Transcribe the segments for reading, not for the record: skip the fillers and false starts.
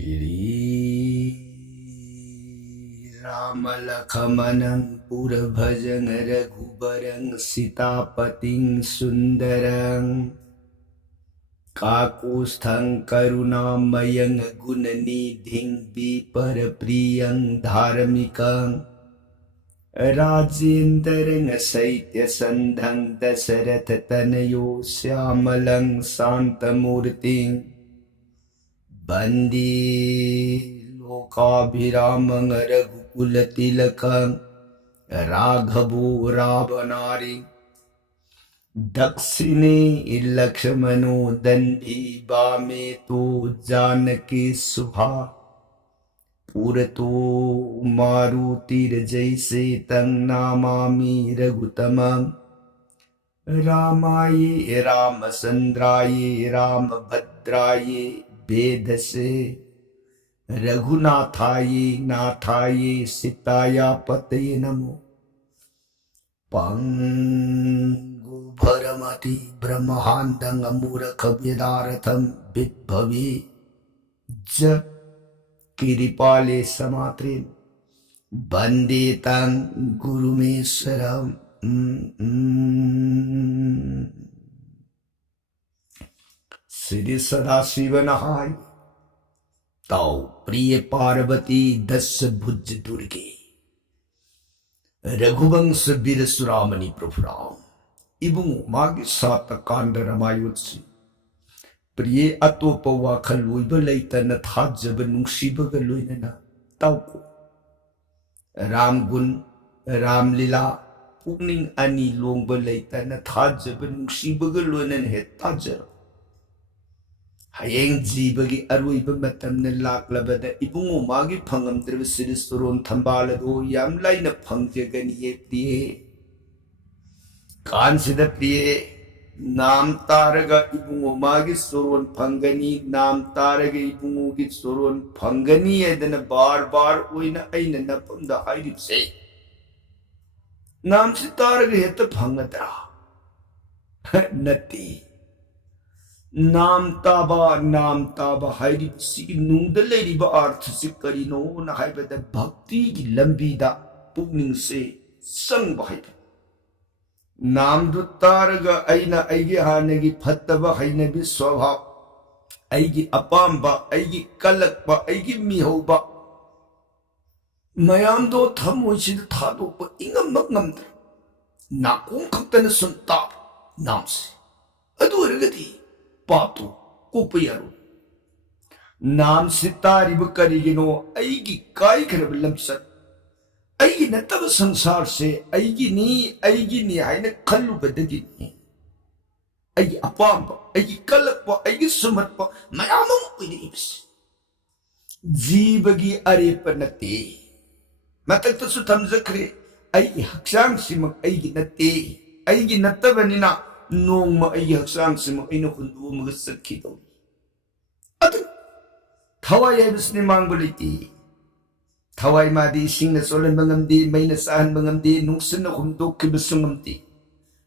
Shri Rama Lakhamanang Pura Bhajang Raghubarang Sitapating Sundarang Kakusthang Karunamayang Gunanidhing Viparapriyang Dharmikang Rajendarang Saitya Sandhang Dasaratha Tanayo Syamalang Santamurting Bandi Lokabhiramang Raghukulattilakang Raghavu Ravanari Dakshine Lakshmano Dandhi Bame Tu Janaki Subha Purato Marutir Jaise Tang Namami Raghutamam Ramaye Ramasandraye Ramabhadraye Ved se Raghunathaye Nathaye Sitaya Pataye Namo Pangu Bharamati Brahmahandang Amura Kabhidaratham Vidbhavi Ja Kiripale Samatrin Banditang Gurumeswaram Sri Sadashiva Nahai Tau Priya Parvati Das Bhuj Durge Raghuvangsa Virasuramani Prabhuram Ibung Magi Sata Kanda Ramayutsi Priya Atopa Wakhal Luiba Laitana Thajaba Nungsibaga Luinana Tauko Ram Gun Ram Lila Pugning Ani Longba Laitana Thajaba Nungsibaga Luinan Het Tajara Hayeng Jibagi Aruiba Matamna Laklabada Ibungo Magi Pangam Drivasidistoron Tambalado Yam Laina Pangjagani Yepie Kansida Pie Nam Taraga Ibungo Magi Soron Pangani Nam Taraga Ibungo Git Soron Pangani Edana Bar Uina Aina Napunda Haidip say Nam Sitaraga Heta Pangadra Nati Nam Taba Hairi Si Nungda Lady Ba Sikarino Nahaiba the Bhakti Lambida Pugning Se Sang Bahai Nam Dutaraga Aina Aigi Hanagi Pataba Hainabi Swabha Aigi Apamba Aigi Kalakba Aigi Mihoba Mayamdo Tamushid Tado Ingam Magnamdra Nakung Kaptana Sunta Namsi Aduragati Patu Kupayaru Nam Sitari Bukarigino Aigi Kai Karabilamsat Aigi Natava Sansar se Aigi ni Haina Kalubadagini Aigi Apamba Aigi Kalakpa Aigi Sumatpa Mayamam Williams Jibagi Arepanate Matata Sutamzakre Aigi Haksang Simak Aigi Nate Aigi Natavanina Nong ma ay haksang si mga inukundo magasakit daw. At taway ay bas ni Mangboliti. Taway madi sing na solan mangamdi may nasahan mangamdi nung sinakundo kibasungamdi.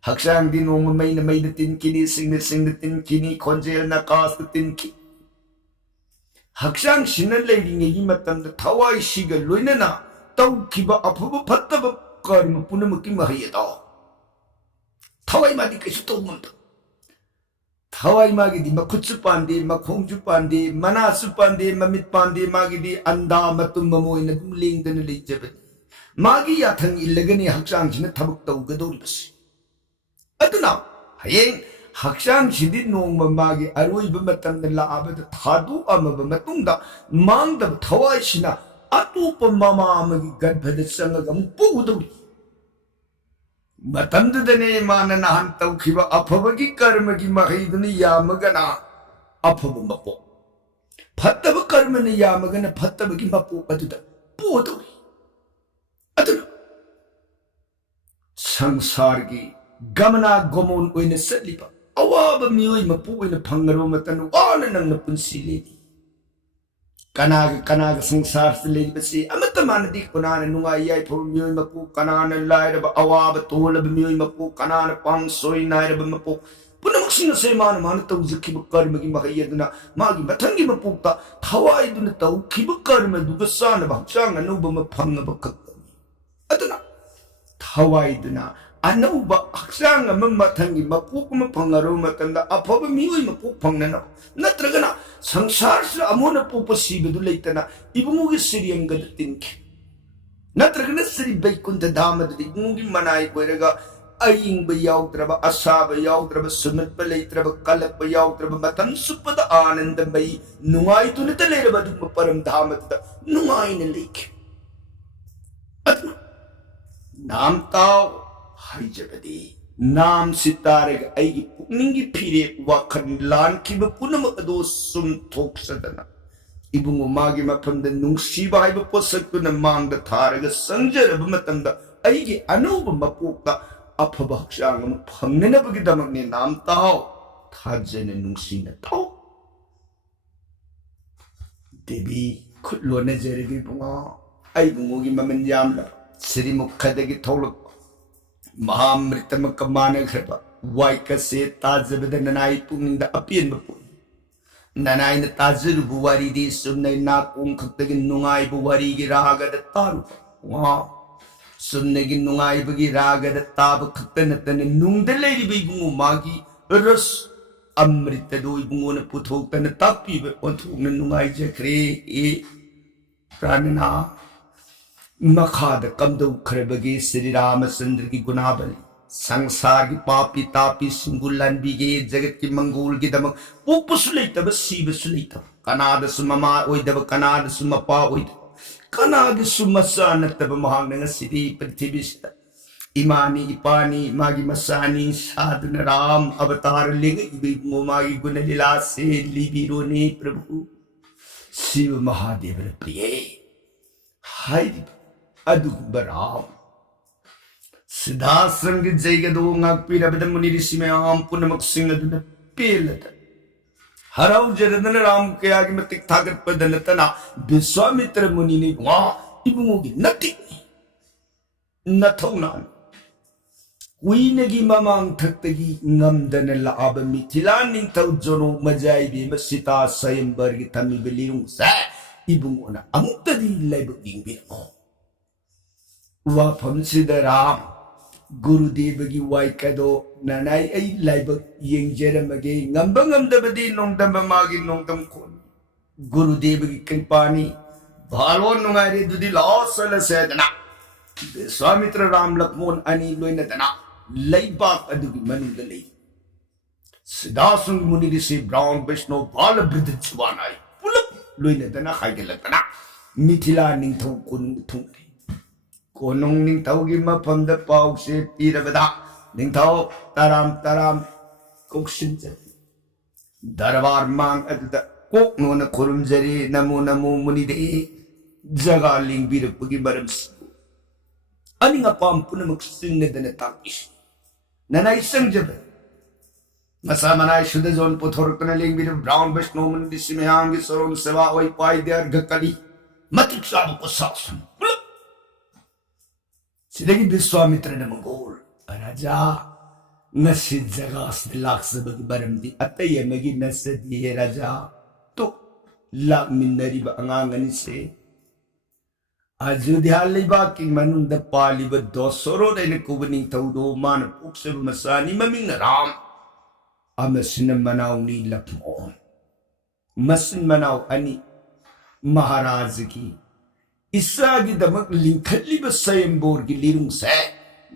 Haksang din nung may na may natin kini sing natin kini konjel na kaas natin kini. Haksang sinalay di ngayon matanda taway siga loy na taw kiba apaba pataba karma puna makimahiya daw. Tawai madi kasi tawag Tawai magi di makutsu pandi, makhongju pandi, manasu pandi, mamit pandi, magi di anda matum mamoy na dumling na nalijabat. Magi yatang ilagani haksang sina tabak tawag gadol basi. Ato na, hayeng haksang sindi nung mamagi aroy ba matang nalaabad at hadu ama ba matungda, mangda tawai sina ato pa mamamagi gadbadat sa ngagang pugudaw. Matandadane mananahan taw kiba apabagi karmagi mahidani yamagana apabumapo. Pataba karmani yamagana patabagi mapo aduda pudo. Aduna sangsargi gamana gomon oina satlipa awaba miyoy mapo oina pangaro matanu wala nang napunsili. Kanaga sangsar sila basi amatamana di kunana nungayay po miyoy mapu kanana layra ba awaba tola ba miyoy mapu kanana pang soy naira ba mapu पुनमक्सिंग से मान मान तौजखिब कर्म की महई अदुना मागी मथंगी मपुक्ता थवाई दुना तौखिब कर्म दुगा सान बहचांग अनुभव म फंगब खक्तनी अदुना थवाई दुना अनुभव हक्सांग म मथंगी मपुक म फंगरो मतंदा अफब मियोय मपुक फंगना नत्रगना संसार से अमोन पुप सिबदु लेतना इबुमुगी सिरियंगद तिनखे नत्रगना श्री बैकुंठ धामदि इबुमुगी मनाई कोइरगा अयिंग याउद्रब असाब याउद्रब सुनत लेत्रब कलप याउद्रब मतन सुपद आनंद मई नुंगाई तुनत लेरब दुम परम धामत नुंगाई ने लेखे अतना नाम ताव हाइजबदी नाम सितारग अयगी पुनिंगी फिरे वाखन लान किब पुनम अदो सुम थोक सदना इबुंगो मागी मफमद नुंगसीबा हाइब पोसक्तुन मांगद थारग संजरब मतंदा अयगी अनूब मपोक्ता अफब हक्सांग फंगनबगिदमकने नाम ताव थाजने नुंगसीन ताव देवी खुलोने जरगी बुंगा आई बुंगोगी ममन यामला श्री मुखदगी थोलक महामृतम कमाने खरबा वाइकसे ताजबद ननाई पुंगदा अपियन बपु ननाई न ताजर बुवारी दी सुननै ना कों खक्तगी नुंगाई बुवारी गी रागद तारु वा सुननेगी नुंगाइबगी रागद ताब खक्तनतन नुंगद लेरिबे इबुंगो मागी रस अमृत दो इबुंगो न पुथोक्तन तापीबे ओंथोक्न नुंगाई जखरे ए प्राणना मखाद कमदौ खरबगे श्री रामचंद्र की गुनाबली संसार की पापी तापी सिंगुलनबीगे जगत की मंगोल की दमक पोपसु लेतब सीबसु लेतब कनादसु ममा ओइदब कनादसु मपा ओइदब कनागी सुमसा नतब महांग सिरी पृथ्वी इमानी इपानी मागी मसानी साधन राम अवतार लिंग मागी गुण लीला से लिबिरोने प्रभु शिव महादेव प्रिय हाय अदुबराम सिद्धाश्रम की जयगदो ngaक्पीरबद मुनि ऋषि में आम पुनमक सिंह अदुन पेलत हराउ जरदन राम के आगे में तिक्थागत पदन तना विश्वामित्र मुनि ने वहां इबुंगोगी नति नथौनान कुइनगी ममांग थक्तगी ngमदन लाब मिथिला निंथौ जोनो मजाइबे मसिता स्वयंवर की थमी बेलिरुंग सा इबुंगोना अमुक्तदी लाइब इंबिरमो वाफम सिद्धराम गुरुदेव की वाइकदो ननाई आई लाइब येंजरमगे ngamba ngamdabadi nongdam magi nongdam kon गुरुदेव की कृपानी भालो नुंगारे दुदी लॉसल सेदना विश्वामित्र राम लक्ष्मण अनि लोइनतना लैबाक अदुगी मनुंद लई सिद्धासुंग मुनि ऋषि ब्राह्मण वैष्णव बाल वृद्ध जुवानाई पुलप लोइनतना खाइगलतना मिथिला निंथौ कुन थुंगरे कोनोंग निंथौ की मफमद पाउ से पीरबदा निंथौ तराम कोक्सिन दरबार मांग अदुदा कोक नोन खुरुमजरी नमो नमो मुनि दे जगा लिंग बिरपगी मरम अनिंग अपाम पुनमक सिंगदन ताकिश ननाई संजब मसा मनाई शुद्ध जोन पुथोरकन लिंग बिर ब्राउन वैष्णव मुनि सिमयांग सरोन सेवा ओई पाई देर गकली मतिक साब को सासन सिदगी विश्वामित्र ने मंगोल राजा नसी जगह से लाक्सबगी बरमदी अतयमगी नसदी है राजा तो लाख मिन्नरी अंगांगनी से अयोध्या लेबा की मनुंद पालिब दोसरो देने कुबनी तौदो मान पुक्सब मसानी ममिंग राम अमसिन मनाउनी लक्ष्मण मसिन मनाउ अनि महाराज की ईसा की दमक लिंखलिब स्वयंवर की लिरुंग से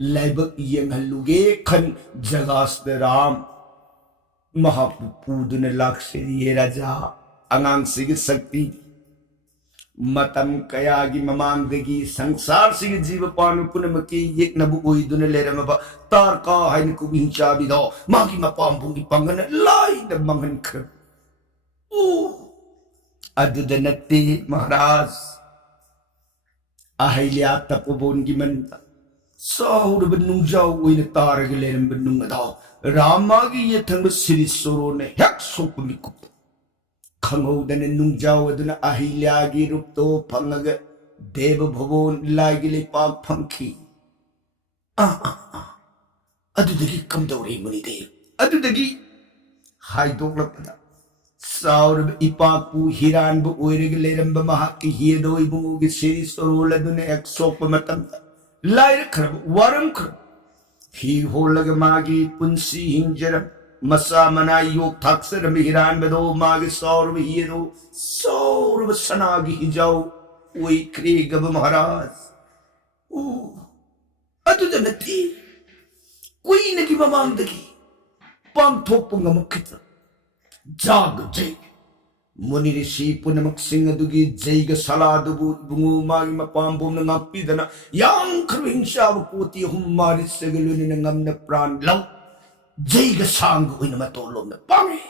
लाइबक यंगलुगे खन जगास्त राम महापुदुन लाक्षरी राजा अंगांग सिग शक्ति मतम कया की ममांगदगी संसार सिग जीव पानु पुनमकी येकनबु ओइदुन लेरमबा तारका हाइन कुबिंचा बिदो मागी मपाम बुंगी पंगन लाई द मंगन खर ओ अदुदनते महाराज अहिल्या तपोबोन की मन साहुरब नुंजाउ ओइन तारग लेरम नुंगदाव रामा की ये थंग श्री सोरो ने हेक सोप मिकुप खंगौदन नुंजाउ अदुन अहिल्या की रूप तो फंगग देव भवन लागी ले पाक फंखी अदुदगी कमदौरे मुनि देव ꯑꯗꯨꯗꯒꯤ ꯍꯥꯏꯗꯣꯛꯂꯛꯄꯗ ꯆꯥꯎꯔꯕ ꯏꯄꯥꯛꯄꯨ ꯍꯤꯔꯥꯟꯕ ꯑꯣꯏꯔꯒ ꯂꯩꯔꯝꯕ ꯃꯍꯥꯛꯀꯤ ꯍꯤꯗꯣ ꯏꯕꯨꯡꯉꯣꯒꯤ ꯁꯤꯔꯤ ꯁꯣꯔꯣꯜ ꯑꯗꯨꯅ ꯍꯦꯛ ꯁꯣꯛꯄ ꯃꯇꯝꯗ ꯂꯥꯏꯔꯈ꯭ꯔꯕ ꯋꯥꯔꯝꯈ꯭ꯔꯕ ꯍꯤ ꯍꯣꯜꯂꯒ ꯃꯥꯒꯤ ꯄꯨꯟꯁꯤ ꯍꯤꯡꯖꯔꯝ ꯃꯆꯥ ꯃꯅꯥ ꯌꯣꯛ ꯊꯥꯛꯆꯔꯝꯕ ꯍꯤꯔꯥꯟꯕꯗꯣ ꯃꯥꯒꯤ ꯆꯥꯎꯔꯕ ꯍꯤꯗꯣ ꯆꯥꯎꯔꯕ ꯁꯅꯥꯒꯤ ꯍꯤꯖꯥꯎ ꯑꯣꯏꯈ꯭ꯔꯦ ꯒꯕ ꯃꯍꯥꯔꯥꯖ ꯑꯗꯨꯗ ꯅꯠꯇꯦ ꯀꯨꯏꯅꯒꯤ ꯃꯃꯥꯡꯗꯒꯤ ꯄꯥꯡꯊꯣꯛꯄ ꯉꯝꯈꯤꯗ꯭ꯔ ꯖꯥꯒ ꯖꯩ ꯃꯨꯅꯤ ꯔꯤꯁꯤ ꯄꯨꯝꯅꯃꯛꯁꯤꯡ ꯑꯗꯨꯒꯤ ꯖꯩꯒ ꯁꯂꯥꯗꯨꯕꯨ ꯏꯕꯨꯡꯉꯣ ꯃꯥꯒꯤ ꯃꯄꯥꯝꯕꯣꯝꯅ ꯉꯥꯛꯄꯤꯗꯅ ꯌꯥꯝꯈ꯭ꯔꯕ ꯍꯤꯡꯁꯥꯕ ꯀꯣꯇꯤ 3 ꯃꯥꯔꯤꯁꯒ ꯂꯣꯏꯅꯅ ꯉꯝꯅ ꯄ꯭ꯔꯥꯟ ꯂꯧ ꯖꯩꯒ ꯁꯥꯡꯒ ꯑꯣꯏꯅ ꯃꯇꯣꯟꯂꯣꯝꯗ ꯄꯥꯡꯉꯤ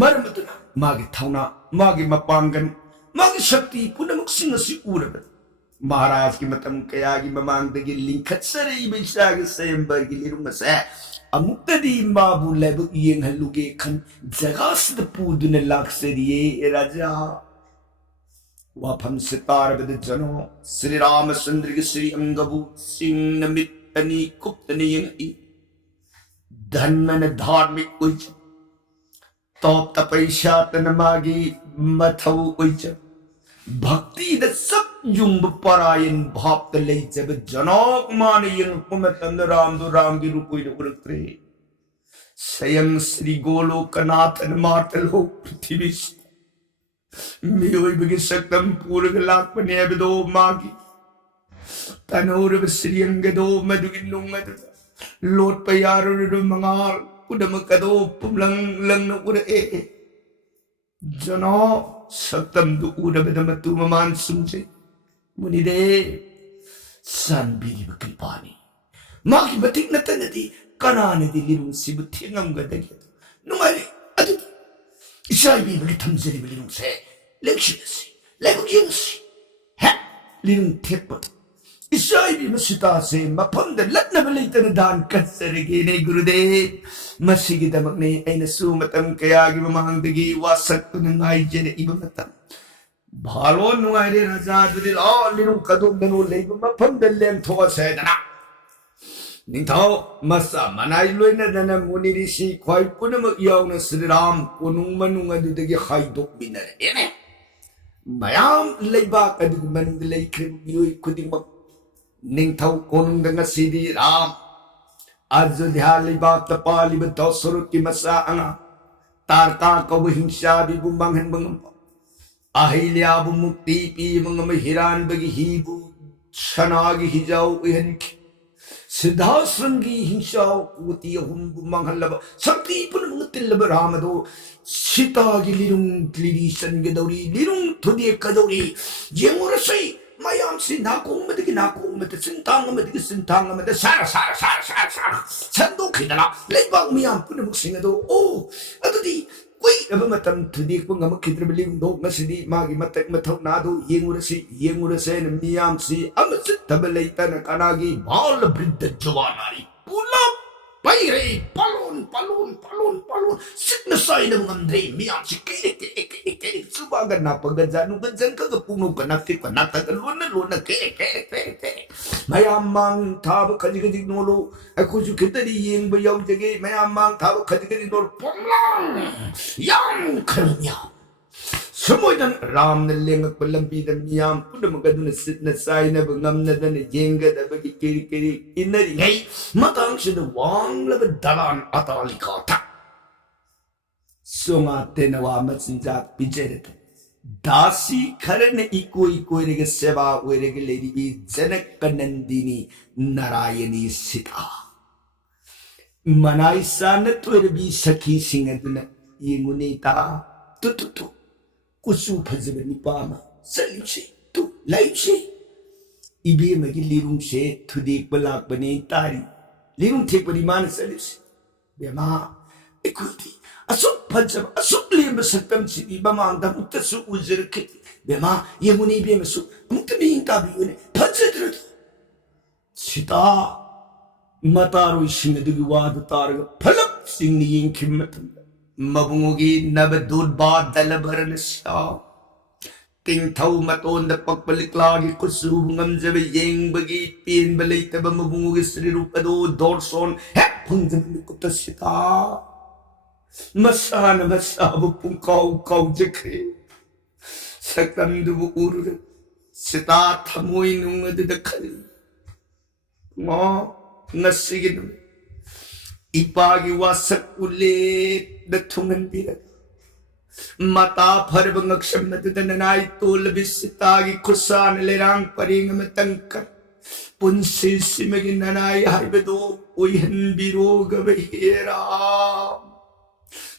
ꯃꯔꯝ ꯑꯗꯨꯅ ꯃꯥꯒꯤ ꯊꯧꯅꯥ ꯃꯥꯒꯤ ꯃꯄꯥꯡꯒꯟ ꯃꯥꯒꯤ ꯁꯛꯇꯤ ꯄꯨꯝꯅꯃꯛꯁꯤꯡ ꯑꯁꯤ ꯎꯔꯕ ꯃꯍꯥꯔꯥꯖꯀꯤ ꯃꯇꯝ ꯀꯌꯥꯒꯤ ꯃꯃꯥꯡꯗꯒꯤ ꯂꯤꯡꯈꯠꯆꯔꯛꯏꯕ ꯏꯆꯥꯒꯤ ꯁꯌꯝꯕꯔꯒꯤ ꯂꯤꯔꯨꯡ ꯑꯁꯦ ꯑꯃꯨꯛꯇꯗꯤ ꯃꯥꯕꯨ ꯂꯥꯏꯕꯛ ꯌꯦꯡꯍꯜꯂꯨꯒꯦ ꯈꯟ ꯖꯒꯥꯁꯤꯗ ꯄꯨꯗꯨꯅ ꯂꯥꯛꯆꯔꯤꯌꯦ ꯔꯥꯖꯥ ꯋꯥꯐꯝꯁꯦ ꯇꯥꯔꯕꯗ ꯖꯅꯣ ꯁ꯭ꯔꯤ ꯔꯥꯃꯆꯟꯗ꯭ꯔꯒꯤ ꯁ꯭ꯔꯤ ꯑꯪꯒꯕꯨ ꯆꯤꯡꯅ ꯃꯤꯠ ꯑꯅꯤ ꯀꯨꯞꯇꯅ ꯌꯦꯡꯉꯛꯏ ꯙꯟꯃꯅ ꯙꯥꯔꯃꯤꯛ ꯑꯣꯏꯖ ꯇꯣꯞ ꯇꯄꯩ ꯁꯥꯇꯅ ꯃꯥꯒꯤ ꯃꯊꯧ ꯑꯣꯏꯖ ꯚꯛꯇꯤꯗ ꯆꯞ ꯌꯨꯡꯕ ꯄꯔꯥꯌꯟ ꯚꯥꯞꯇ ꯂꯩꯖꯕ ꯖꯅꯣꯛ ꯃꯥꯅ ꯌꯦꯡꯉꯛꯄ ꯃꯇꯝꯗ ꯔꯥꯝꯗꯣ ꯔꯥꯝꯒꯤ ꯔꯨꯞ ꯑꯣꯏꯅ ꯎꯔꯛꯇ꯭ꯔꯦ ꯁꯌꯪ ꯁ꯭ꯔꯤ ꯒꯣꯂꯣꯀꯅꯥꯊꯅ ꯃꯥꯇꯜꯍꯧ ꯄ꯭ꯔꯤꯊꯤꯕꯤꯁꯤꯗ ꯃꯤꯑꯣꯏꯕꯒꯤ ꯁꯛꯇꯝ ꯄꯨꯔꯒ ꯂꯥꯛꯄꯅꯦ ꯍꯥꯏꯕꯗꯣ ꯃꯥꯒꯤ ꯇꯅꯧꯔꯕ ꯁ꯭ꯔꯤꯌꯪꯒꯗꯣ ꯃꯗꯨꯒꯤ ꯅꯨꯡ ꯑꯗꯨꯗ ꯂꯣꯠꯄ ꯌꯥꯔꯣꯏꯔꯕ ꯃꯉꯥꯜ ꯄꯨꯝꯅꯃꯛ ꯑꯗꯣ ꯄꯨꯝꯂꯪ ꯂꯪꯅ ꯎꯔꯛꯑꯦ ꯖꯅꯣ ꯁꯛꯇꯝꯗꯨ ꯎꯔꯕꯗ ꯃꯇꯨ ꯃꯃꯥꯟ ꯁꯨꯝꯖꯩ ꯃꯨꯅꯤꯔꯦ ꯆꯥꯟꯕꯤꯔꯤꯕ ꯀ꯭ꯔꯤꯄꯥꯅꯤ ꯃꯥꯒꯤ ꯃꯇꯤꯛ ꯅꯠꯇꯅꯗꯤ ꯀꯅꯥꯅꯗꯤ ꯂꯤꯔꯨꯡꯁꯤꯕꯨ ꯊꯦꯡꯉꯝꯒꯗꯒꯦ ꯅꯨꯡꯉꯥꯏꯔꯦ ꯑꯗꯨꯗꯤ ꯏꯆꯥ ꯏꯕꯦꯝꯃꯒꯤ ꯊꯝꯖꯔꯤꯕ ꯂꯤꯔꯨꯡꯁꯦ ꯂꯦꯡꯁꯤꯜꯂꯁꯤ ꯂꯥꯏꯕꯛ ꯌꯦꯡꯉꯁꯤ ꯍꯦꯛ ꯂꯤꯔꯨꯡ ꯊꯦꯛꯄ ꯏꯆꯥ ꯏꯕꯦꯝꯃ ꯁꯤꯇꯥꯁꯦ ꯃꯐꯝꯗ ꯂꯠꯅꯕ ꯂꯩꯇꯅ ꯗꯥꯟ ꯀꯠꯆꯔꯒꯦꯅꯦ ꯒꯨꯔꯨꯗꯦꯕ ꯃꯁꯤꯒꯤꯗꯃꯛꯅꯦ ꯑꯩꯅꯁꯨ ꯃꯇꯝ ꯀꯌꯥꯒꯤ ꯃꯃꯥꯡꯗꯒꯤ ꯋꯥꯁꯛꯇꯨꯅ ꯉꯥꯏꯖꯔꯛꯏꯕ ꯃꯇꯝ ꯚꯥꯂꯣꯟ ꯅꯨꯡꯉꯥꯏꯔꯦ ꯔꯥꯖꯥ ꯑꯗꯨꯗꯤ ꯂꯥꯛꯑꯣ ꯂꯤꯔꯨꯡ ꯀꯗꯣꯝꯗꯅꯣ ꯂꯩꯕ ꯃꯐꯝꯗ ꯂꯦꯡꯊꯣꯛꯑꯁꯦꯗꯅ ꯅꯤꯡꯊꯧ ꯃꯆꯥ ꯃꯅꯥꯏ ꯂꯣꯏꯅꯗꯅ ꯃꯨꯅꯤ ꯔꯤꯁꯤ ꯈ꯭ꯋꯥꯏ ꯄꯨꯝꯅꯃꯛ ꯌꯥꯎꯅ ꯁ꯭ꯔꯤꯔꯥꯝ ꯀꯣꯅꯨꯡ ꯃꯅꯨꯡ ꯑꯗꯨꯗꯒꯤ ꯍꯥꯏꯗꯣꯛꯃꯤꯟꯅꯔꯛꯑꯦꯅꯦ ꯃꯌꯥꯝ ꯂꯩꯕꯥꯛ ꯑꯗꯨꯒꯤ ꯃꯅꯨꯡꯗ ꯂꯩꯈ꯭ꯔꯤꯕ ꯃꯤꯑꯣꯏ ꯈꯨꯗꯤꯡꯃꯛ ꯅꯤꯡꯊꯧ ꯀꯣꯅꯨꯡꯗ ꯉꯁꯤꯗꯤ ꯔꯥꯝ ꯑꯖꯣꯙ꯭ꯌꯥ ꯂꯩꯕꯥꯛꯇ ꯄꯥꯜꯂꯤꯕ ꯗꯁꯔꯊꯀꯤ ꯃꯆꯥ ꯑꯉꯥꯡ ꯇꯥꯔꯀꯥ ꯀꯧꯕ ꯍꯤꯡꯁꯥꯕꯤꯕꯨ ꯃꯥꯡꯍꯟꯕ ꯉꯝꯕ ꯑꯍꯤꯜꯌꯥꯕꯨ ꯃꯨꯛꯇꯤ ꯄꯤꯕ ꯉꯝꯕ ꯍꯤꯔꯥꯟꯕꯒꯤ ꯍꯤꯕꯨ ꯁꯅꯥꯒꯤ ꯍꯤꯖꯥꯎ ꯑꯣꯏꯍꯟꯈꯤ सिद्धाश्रमगी हिंसा कोटि 3 मांगहल्लब शक्ति पुनमंग तिल्लब रामदो सीता की लिरुंग क्लिरी सनगदौरी लिरुंग थुदे कदौरी जेमुरसै मयाम सि नाकोंगमदगी नाकोंगमद सिंथांगमदगी सिंथांगमद सार संदोखिदना लेबाग मियाम पुनमंग सिंगदो ओ अदुदी कोई अब मतम थुदे Pangam खिद्रब लिरुंग ngasi magi matak mathau nadu yengurasi na miyam si amatsit tabalaytan kanagi bal bridda jawanari pulap paire palon sitna sai na ngamdre miyam si ke subagan na pagajanu ganjan ka puno ka nakit ka lona ke mayam mang thab khaji nolo aku ju kitari yeng ba yaw jage mayam mang thab khaji nolo pomlang yang khanya Samoydan Ram na lengak palampi da miyam punamakaduna sit na sai na bangamna na yenga da bagi kiri inari ngay matang siya da wang laba dalan atalika ta. So nga tenawa matsinjak pijerita. Dasi kare na iko rega seva rega lady bi Janaka-nandini Narayani Sita. Manay sana tuwera bi sakhi singaduna yengunita tututu. कुसु फजब निपामा सलिसे तु लाइसे इबे मगी लिरुंग से थुदेक बलाक बने तारी लिरुंग थेक बनी मान सलिसे बेमा एकुती असुक फजब असुक लेम सतम सिदी बमांग दा मुक्तसु उजर के बेमा येमुनी बेमसु मुक्त बिंग ताबियोने फजद्र सीता मतारो इसिंग दुगी वाद तारग फलक सिंग यिंग खिमत मबुंगी नब दूध बाद दल भरन श्या ꯇꯤꯡꯊꯧ ꯃꯇꯣꯟꯗ ꯄꯛꯄ ꯂꯤꯛꯂꯥꯒꯤ ꯈꯨꯠꯁꯨꯕ ꯉꯝꯖꯕ ꯌꯦꯡꯕꯒꯤ ꯄꯦꯟꯕ ꯂꯩꯇꯕ ꯃꯕꯨꯡꯉꯣꯒꯤ ꯁ꯭ꯔꯤꯔꯨꯞ ꯑꯗꯨ ꯗꯣꯔꯁꯣꯟ ꯍꯦꯛ ꯐꯪꯖꯕ ꯃꯤꯀꯨꯞꯇ ꯁꯤꯇꯥ ꯃꯁꯥꯅ ꯃꯁꯥꯕꯨ ꯄꯨꯡꯀꯥꯎ ꯀꯥꯎꯖꯈ꯭ꯔꯦ ꯁꯛꯇꯝꯗꯨꯕꯨ ꯎꯔꯨꯔ ꯁꯤꯇꯥ ꯊꯃꯣꯏ ꯅꯨꯡ ꯑꯗꯨꯗ ꯈꯜꯂꯤ ꯉꯁꯤꯒꯤ ꯅꯨꯃꯤꯠ ꯏꯄꯥꯒꯤ ꯋꯥꯁꯛ ꯎꯂꯦꯞꯗ ꯊꯨꯡꯍꯟꯕꯤꯔꯒ ꯃꯇꯥ ꯐꯔꯕ ꯉꯛꯁꯝ ꯑꯗꯨꯗ ꯅꯅꯥꯏ ꯇꯣꯜꯂꯕꯤ ꯁꯤꯇꯥꯒꯤ ꯈꯨꯠꯁꯥꯅ ꯂꯩꯔꯥꯡ ꯄꯔꯦꯡ ꯑꯃꯇꯪ ꯀꯠ ꯄꯨꯟꯁꯤꯁꯤꯃꯒꯤ ꯅꯅꯥꯏ ꯍꯥꯏꯕꯗꯨ ꯑꯣꯏꯍꯟꯕꯤꯔꯣꯒꯕ ꯍꯦꯔꯥ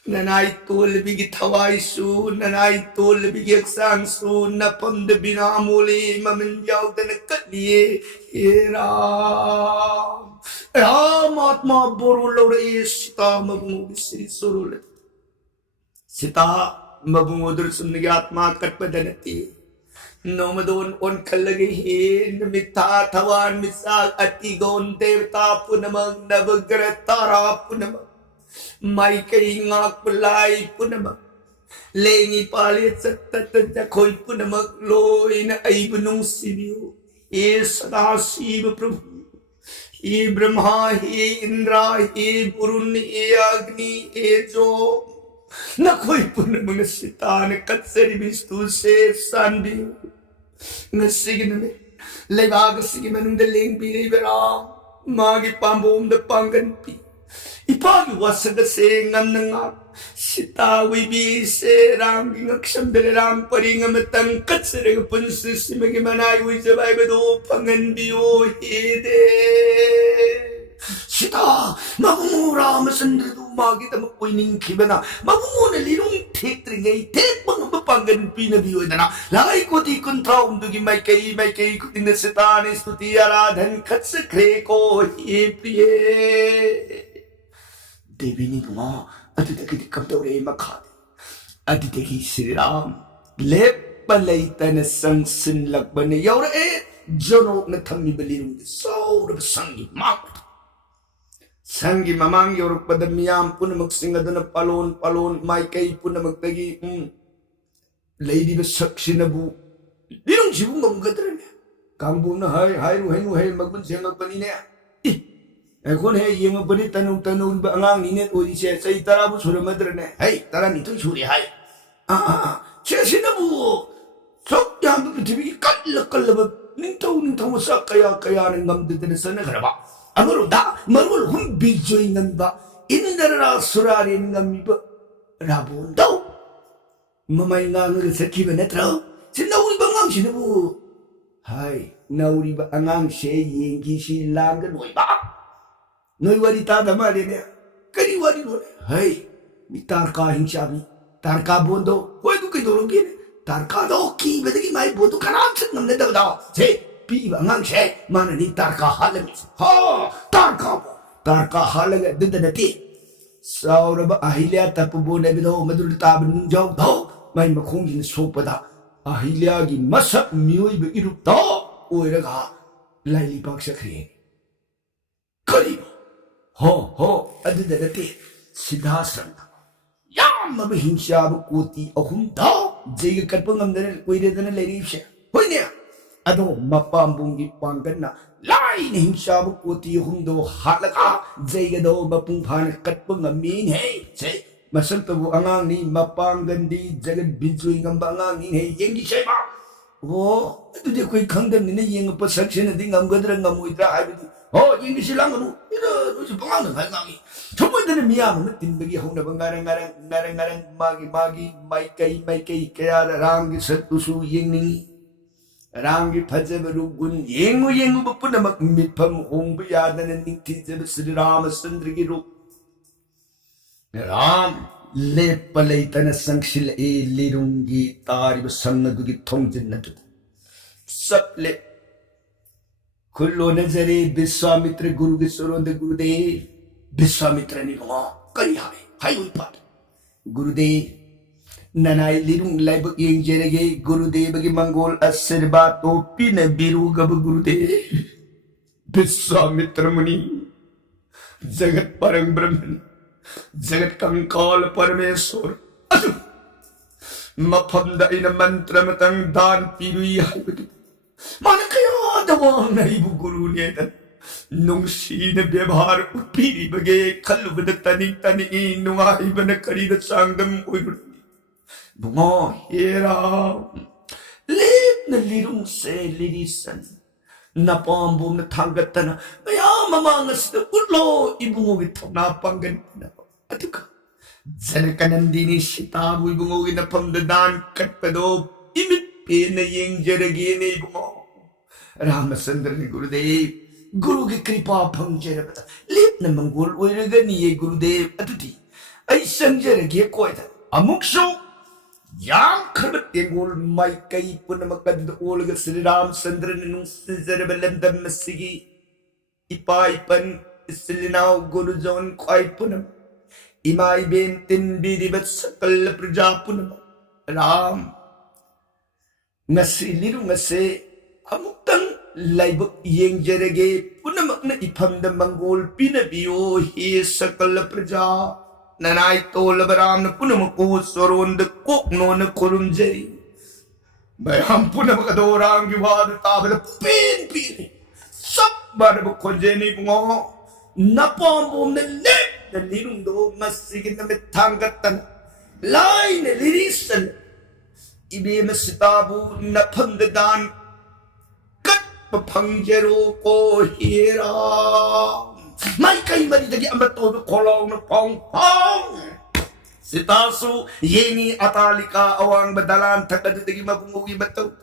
ननाई तोलबी की थवाईसु ननाई तोलबी की अक्सांसु नपंद बिना मोले ममन जाउदन कलिए हे राम राम आत्मा बोरुलो रे सीता मबुंग श्री सोरुल सीता मबुंग उधर सुन के आत्मा कटपदनती नोमदोन on कलगे हे मिथा थवान मिसा अति गौन देवता पुनमग नवग्रह तारा पुनमग माइकई ngak pelai punama lengi pali satat khoi punama loina ai bunung sibiu e sada Shiv प्रभु e ब्रह्मा हे इंद्रा हे वरुण हे अग्नि हे जो न कोई punama ngasitan katsari bistu se sanbi ngasigine lebaga sige manung de leng bi bera magi pambom de pangan pi इपागी वसग से ngam sita wibi se ram ngaksham de ram paring am tangkat sere punsi simagi manai wi jabai bedo pangan biyo hede sita mabu ram sandru du magi tam koining khibana mabu ne lirung thek tringai thek bang pangan pina biyo dana lai ko ti kun thraum du gi mai kai ku tin sita ne stuti aradhan khats khre ko he priye देवी ने बुआ अतिदगी कमदौरे मखादे अतिदगी श्री राम लेप पलई तन संगसिन लगबने you're जनो न थम्मी बलिरुंग सौरभ संगी ममांग यौरक पदमियाम पुनमक सिंह अदन Pallon माइकई पुनमक तगी lady बे सक्सिनबु लिरुंग जिबु ngomgadrene कांगबुन हाय रुहनु है मगबन सेंगकपनी ने एकोन है ये मपनी तनु अंगांग नीने ओदिसे सही तराबु सुरमद्रने है तरा नितो सुरे हाय चेसिनबु sok yang pृथ्वी कल्ल निंथौ सा कया ने ngमदने सनखरबा अमरुदा मरुल हुम बिजोय ngनबा इंद्ररा सुरारे ngमिबा राबोंदौ ममाय ngang सखिबा नत्र सिनौरि बंगांग सिनबु हाय नौरि अंगांग से येंगी सि लांग नोइबा नोई वारी तादा मारे ने करी वारी नो है मी तारका हिंसामी तारका बोंदो होय दु कई दोरोगे ने तारका दो की बदगी माई बोंदो खनाम से नमने दबदा से पी वांगांग से माननी तारका हालमी हा तारका हालगे ददनती सौरभ अहिल्या तपबो ने बिदो मधुर ताब नुंजाव दो माई मखोंगी ने सोपदा अहिल्या की मसक मियोई बे इरुप दो ओइरगा लाइली पाक्षखरे करी हो अदुदते सिद्धासन याम हिंसाब कोति अहुम दा जेग कटपंगमदने कोइरेदने लेरिसे होइने अदो मपाम्बुंगी पांगना लाइन हिंसाब कोति अहुम दो हालका जेग दो मपुंग फान कटपंगमीन है से मसल तबु अंगांगनी मपांगंदी जगत बिजुई ngamba अंगांगनी है येंगी सेबा वो अदुदे कोइ खंगदने येंग पसक्सेन दि ngमगद्र ngमोइद्रा हाबिदि हो येंगी सिलांगनु इदो नुसि बंगांग भागांगी थमोइदने मियाम न तिनबगी होना बंगारंग मागी माइकई कया रांगी सत्तुसु येंगनी रांगी फजबरु गुन येंगु बपुनमक मिफम होंब यादन निथिजब श्री रामचंद्र की रूप राम लेपलई तन संक्षिल ए लिरुंगी तारिब संगदुगी थोंजिनदु सपले खुल्लो नजरे विश्वामित्र गुरु के सरोंद गुरुदेव विश्वामित्र ने कहा करी हाय उपात गुरुदेव ननाई लिरुंग लाइब येंजेरगे गुरुदेव की मंगोल आशीर्वाद तो पिन बिरु गब गुरुदेव विश्वामित्र मुनि जगत परम ब्रह्म जगत कंकाल परमेश्वर mapamda ina mantra matang dan pirui haibagi mana kaya dawang na ibu guru niya dan nung sina biyabhar upiri bagay kalubada taning nung iba na karida sangdam uyur bungo hira lip na lirong se lirisan napambom na tanggatan na kaya mamangas na ulo ibungugit na panggan na aduka sana ka nandini sitabu ibungugit na pamdadan katpado imit pina yung jaragini bungo Ramasandra ni Gurudev Guru की कृपा भंगजर बता लेप न Mongol ओइरगनी ये गुरुदेव अतुति आई संजर के कोयदा अमुक्सो याम खरबत तेंगोल माई कई पुनमकद ओलग श्री रामचंद्र नु scissor बलम दमसिगी इपाई पन इसलिनाव गुरु जोन कोई पुनम इमाई बेन तिन बिदिबत सकल प्रजा Poonam Ram ngasi liru ngase amuktan laibuk yengjarage punamakna ifamda mangol pinabiyo he sakala praja nanai tolabaram na punamako soronda kokno na kurumjari bayam punamakadorang giwadu tabala pin sab barab konjeni bungo napambom na lep na lirung do masigin na metangatan lai na lirisan ibe masitabu na pandadan pangjeru ko hira mai kai mari dagi ambato do kolong na pong sitasu yeni atalika awang badalan takad dagi mabungugi bato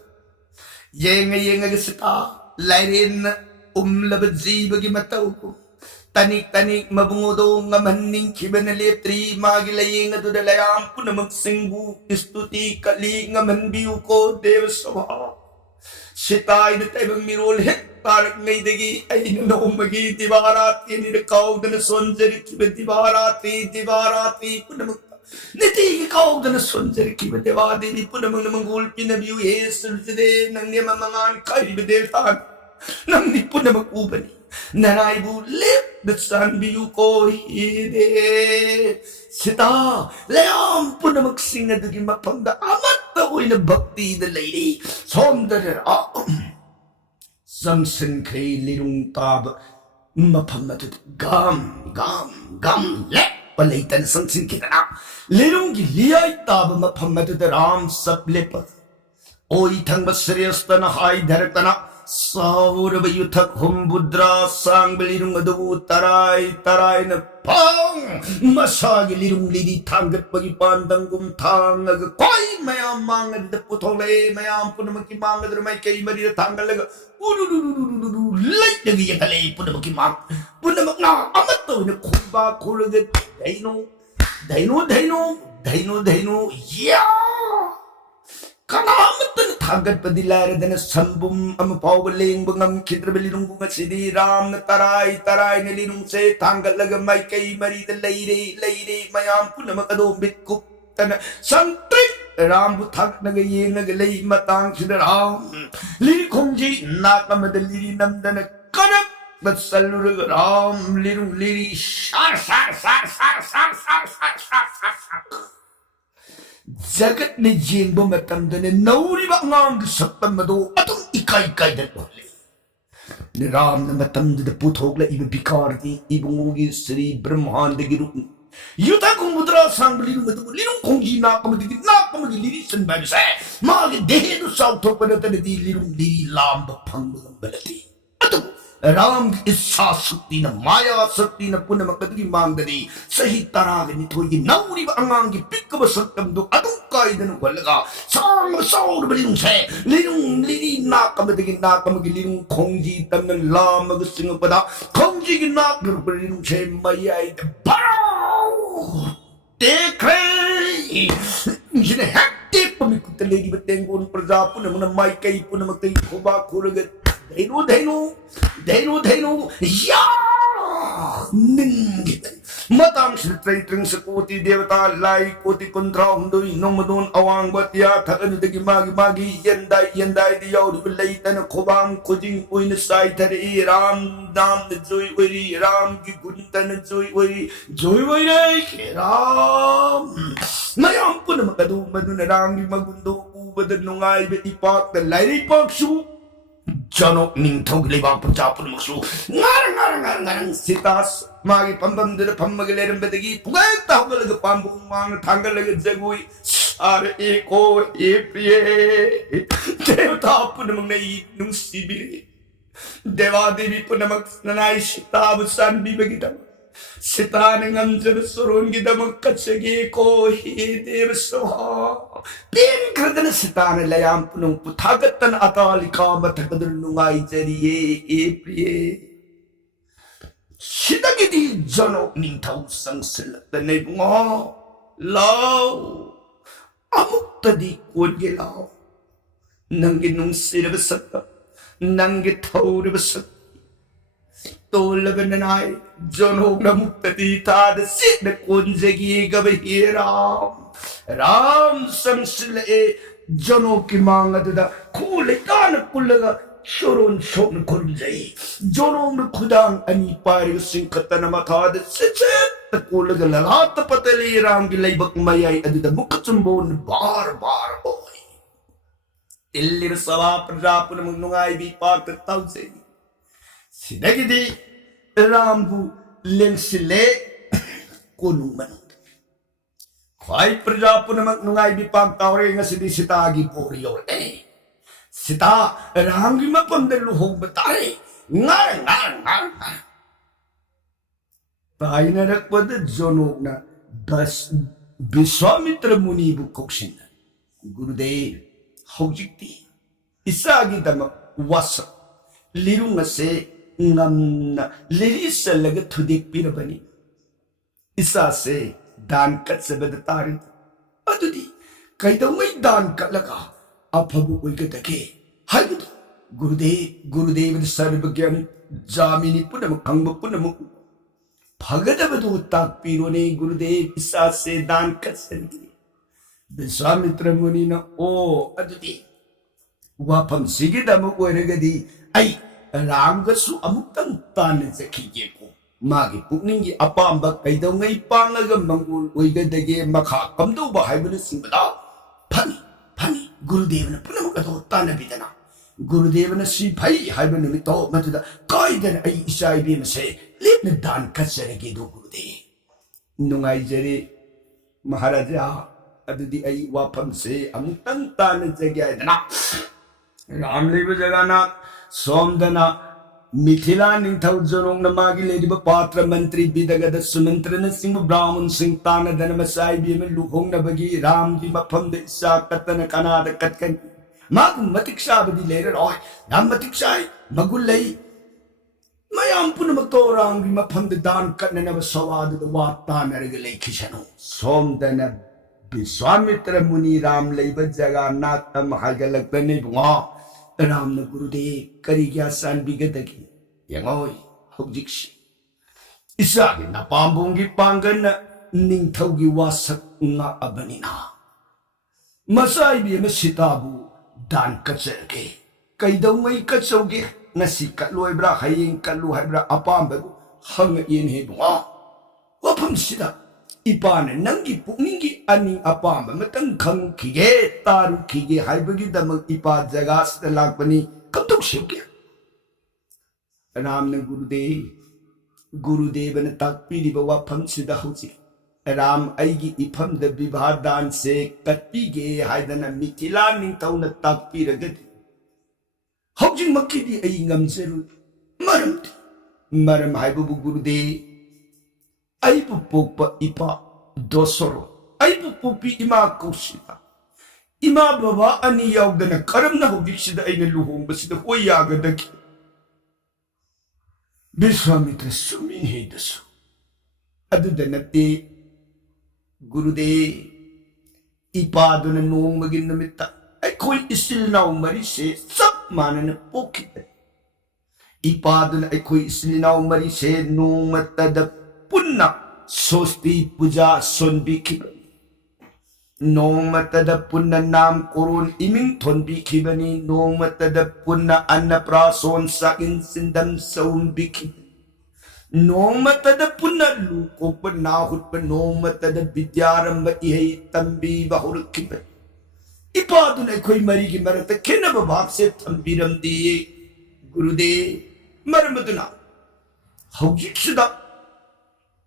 yenga sita lairin labadzi bagi mataw ko tanik mabungudo nga maning kiban letri magilayeng adu dalayam punamag singbu istuti kali nga manbiu ko devasawa Sitay na tayo mirol hit tarak ngay dagi ay naumagi dibarati ni nakaw na sonjari kiba dibarati punamag nitigi kaw na sonjari kiba diwadi ni punamag namang gulpi na biyu yesul side nang niya mamangan kay bidetan nang ni punamag ubani nanay bu lip datsan biyu ko hide sita layam punamag singa dagi mapangda amat Ako'y na bhakti na lady. Sondara Samson kay lirong tab mapamatut gam le palaitan samson kita na lirong giliyay tab mapamatut ram saplipa oy thang basriyasta na hay dharakta na Saura bayutak humbudra sang belirung adu taray na pang masagi lirung lidi tanggat pagi pandang gumtang nagkoy mayam mangad da putole mayam punamaki mangad ramay kay marida tanggal laga urururururu light lagi yakale punamaki mang punamak na amato na kuba kulagat daino yeah Kanamatan tagat padilara na sambum amapaw baling bangam kidra balirong bunga sidi ram na taray na linong se tanggal laga may kay marita layre mayam puna makadombit ko tana santrik ram butag nagayin nagalay matang sida ram liri kongji nakamadaliri namdana kanak bat salurag ram lirong liri sar Jagat ni jingbo matamda ni nauri ba ngang gisaktan mado atong ikay dat wali. Ni ram na matamda da puthog la iba bikarti ibungugi Sri Brahmanda giru. Yuta kung mudra sang baliru madu lirong kongji nakamadi lirisan ba bisa magi dehe do sauto panata ni lirong liri lamba pangbagang balati. Atong Ram isa sakti na maya sakti na puna makadagi mangdani sahit taragan ito yung nauri ba ang anggi pika ba saktam do atong kaya na walaga sang masaw na balirong se lirong liri nakamagi lirong kongji tam ng lama gusto nga pada kongji ginakar balirong se mayay na baraw tekray sinahaktik pamikot na lady batengko ng prajapo na mga may kayo po na magtayo ko ba kulagat Daino, ya! Ninggit. matang siltring sa kuti devata lai kuti kontra hundoy nong madon awang batya thakan dagi magi yandai di yaw di belai tan khobam khojing uin sai thare ram dam de joy wari ram ki guntan joy wari ke ram mayam pun magadu madun ram gi magundo ubad nungai be ipak da lai pak su Janok ning thog leba pajapun maksu ngarang sitas magi pambandira pammagilerim bedagi pugai tahgal ga pambu mang thangal ga jagui are eko epriye devta punamang nei nung sibiri deva devi punamak nanai sitab san bibagita sitan ngamjar surun gidamak kachagi ko hi dev soha pin kradana sitan layam punung puthagatan atalika mathagadul nungai jariye epriye sidagidi janok ning thau sangsilata nei bungo law amuk tadi kodge law nangi nung sirab sakta nangi thawrab sakta tolagananai janok namuk tadi tad sit na konjagi gabahira ram sangsil janok ki mangada khulekana kullaga Shoron shop na kurjay jonong na khudang ani pari singkatan na mathad sichet takulaga lalata patali ram gilay bak mayay adida mukatsambon bar oy illir sala prajapu na magnungay bipak tatawsay sidagidi rambu lensile kunung manong kway prajapu na magnungay bipak tawre nga sidisitagi poriyor Sita rangi mapamda luhog batay ngar tayo na nakpada zonok na bas Biswamitra Muni bukoksin Gurudev hojikti isagi dama wasa lirung ase ngamna lirisa laga thudik pirabani isa se dan kat sabada tari adudi kaidamay dan katlaga apabu oigadake haibadu Gurudev sarvagyan jamini punam kangba punam Bhagadabadu takpirone Gurudev isa se dan katsarigi Biswamitra Muni na adudi wapam sigidama oiragadi ay ramgasu amuktang tanan sa kiyeko magi pukningi apamba kaidaw ngay pangaga mangul oigadage makakamdaw ba haibadu singbada Pani Gurudev na punamagado tanabidana Gurudev na si Pai haibadu numito matuda kaidan ay isa ibimase lip na dan katsarigi do Gurudev nungay jari Maharaja adudi ay wapam se amuktang tanan sa kiyadana Ramliba Jagana Somdana Mithila Ningthau Jonong na magi lediba patra mantri bidagada sumantrana singh Brahman Singh Tana dana masai bima luhong na bagi Ram di mapam de isa katana kanada katkan magum matiksha badi lera roy nam matikshay magulay mayam puna magtorang di mapam de dan katna na sawad de wata naragalay kishano Somdana Biswamitra Muni Ram Leiba Jagannatha Mahagalagtani bunga Ram na Gurudev karigya san bigadagi yangoy hojikshi isagi na pambunggi panggan na ningthawgi wasak nga abanina masay biya masitabu dan katsarge kaidaw may katsawge nasi katluay bra haying katluhay bra apambago hanga inhe bunga wapam sida Ipana nangi pukningi aning apamba matang khang khige taru khige haibagi damag ipa jagas talakpani kaptok siyokya Ram na Gurudev na takpili ba wapam sida hausi Ram aigi ipam da bibhadan se katpige haidana Mithila Ningthau na takpiragadi haujing makidi ay ngamzeru maram haibabu Gurudev ay pupukpa ipa dosoro ay pupupi ima kausita ima baba ani yaudana karam na hugik sida ay naluhong basida huwayagadagi Biswamitra suminhe daso adudanati Gurudev ipa doon na noong maging namita ay ko'y isil na umarise sap mana na pukita ipa doon ay ko'y isil na umarise noong matadap Punna सोस्ती पूजा सोनबीखिबनी नोमतद पुन्ना नाम कोरोन इमिंग थोनबीखिबनी नोमतद पुन्ना अन्नप्राशन साकिन सिंदम सौंबीखिबनी नोमतद पुन्ना लुकोप नाहुट नोमतद विद्यारंभ इहै तंबीबा हुरखिबनी इपादुन अखोई मरी की मरत खेनब भाग से थंबीरमदिये गुरुदेव मरमदुना हौजिक्सुदा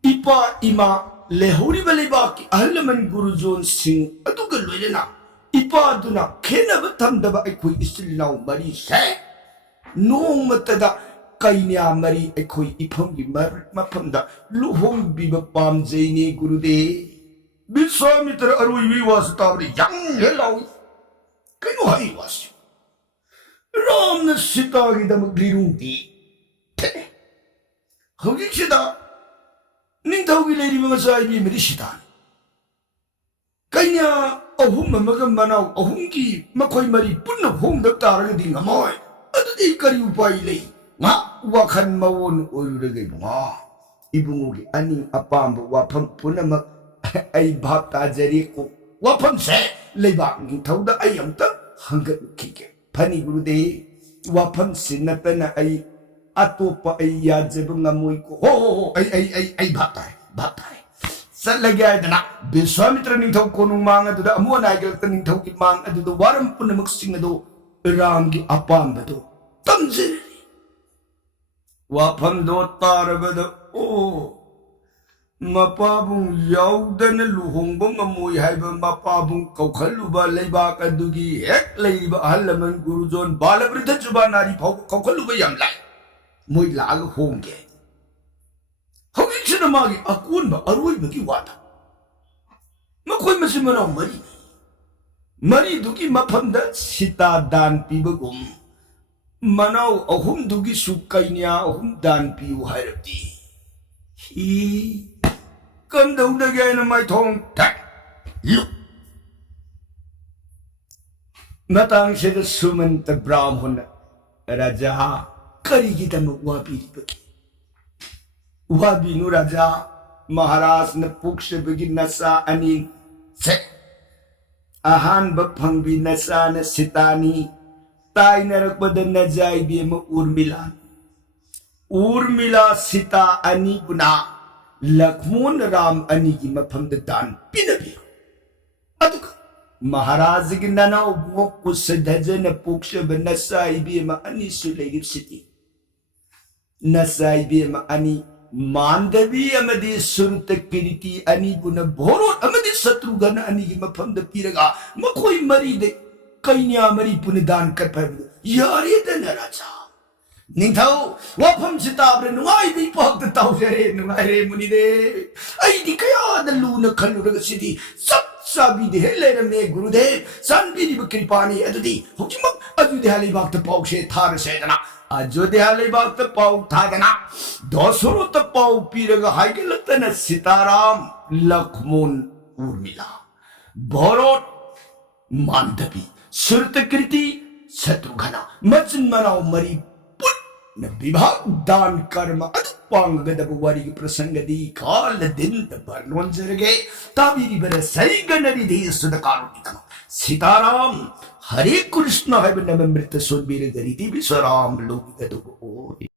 इपा इमा लेहौरिबा लेबाकी अहलमन गुरुजोन सिंह अदुगा लोइलेना इपादुना खेनब थमदबा अखोई इसिलनाउ मरी से नोमतदा कइन्या मरी अखोई इफंगी मफमदा लुहोंबिबा पामजैने गुरुदेव विश्वामित्र अरुई वासतावरी यांग हेलाउ कनो हाई वास राम न सीता की दम गिरुंदी हौजी सीता निंथौगी लेरी मसाई बी मेरी सीता कइन्या अहुम मग मनाउ अहुम की मखोई मरी पुन्न होम द तारग दिंग मोय अदुदी करी उपाय ले मा वाखन मवोन ओरुरगे मा इबुंगोगी अनि अपाम वाफम पुनम आई भाप ताजरी को वाफम से लेबाक निंथौदा आई अमता हंगत खिके फनी गुरुदेव वाफम सिनतन आई अतोपा आई याजब ngमोई को हो आई भाप ताय सलगे दना विश्वामित्र निंथौ कोनु मांग अदुदा अमो नाइगल निंथौ की मांग अदुदा वारम पुनमक सिंगदो राम की अपाम बदो तमजे वाफम दो तारबद ओ मपाबुं याउदन लुहोंबं ngमोई हाइबा मपाबुं कौखलुबा लेबाक अदुगी हेक लेरिबा अहलमन गुरुजोन बालवृद्ध जुबा नारी फाउ कौखलुबा याम लाइ मोई लाग होंगे हौजिक्सना मागी अकोनबा अरोइबगी वाता मखोई मसिमना मरी दुगी मफमदा सीता दान पीबगुम मनाउ अहुम दुगी सुकैन्या अहुम दान पीउ हाइरबदी ही कम दौदगे न माइ थोंग थक लु मतंग से सुमंत ब्राह्मण राजा करिगिदम वाबिरिबगी वाबिनु राजा महाराज न पुक्षबगी नसा अनि से आहान बफंगबी नसा न सितानी ताइनरकबद नजाइबी म उर्मिला सीता अनि गुना लक्ष्मण राम अनि की मफम दान पिनबी अदुक महाराज की नना कुछ धजन पुक्ष नसाइबी म अनि सुलेगी सिटी नसाइबी म अनि मांडवी अमदी सुरत किरीति अनि गुना भोरो अमदी शत्रुघ्न अनि की मफम पीरगा मखोई मरी दे कइन्या मरी पुन दान कर पाबी यारे दन राजा निंथौ वाफम सिताब्रे नुआई बी पहक ताउरे नुआरे मुनिदे आइदी कया दलुन खलुरग सिदी सब साबी दे लेर मे गुरुदेव संबीरी कृपानी अदुदी हुजिमक अयोध्या लेबाक पाउसे थार सेदना अयोध्या लेबाक पाउ थादना दोसरो त पाउ पीरग हाइगलतन सीताराम लक्ष्मण उर्मिला भरत मांडवी सुरतकृति शत्रुघ्न मचन मनाउ मरी न विभाग दान कर्म अदुपांगदब वरी प्रसंग दी काल दिन वर्णन जरगे ताबीरी बर सही गनरी दे सुदकारुणिक सीताराम हरे कृष्ण है नमृत सुनबीर गरीति विश्वराम लोक गदो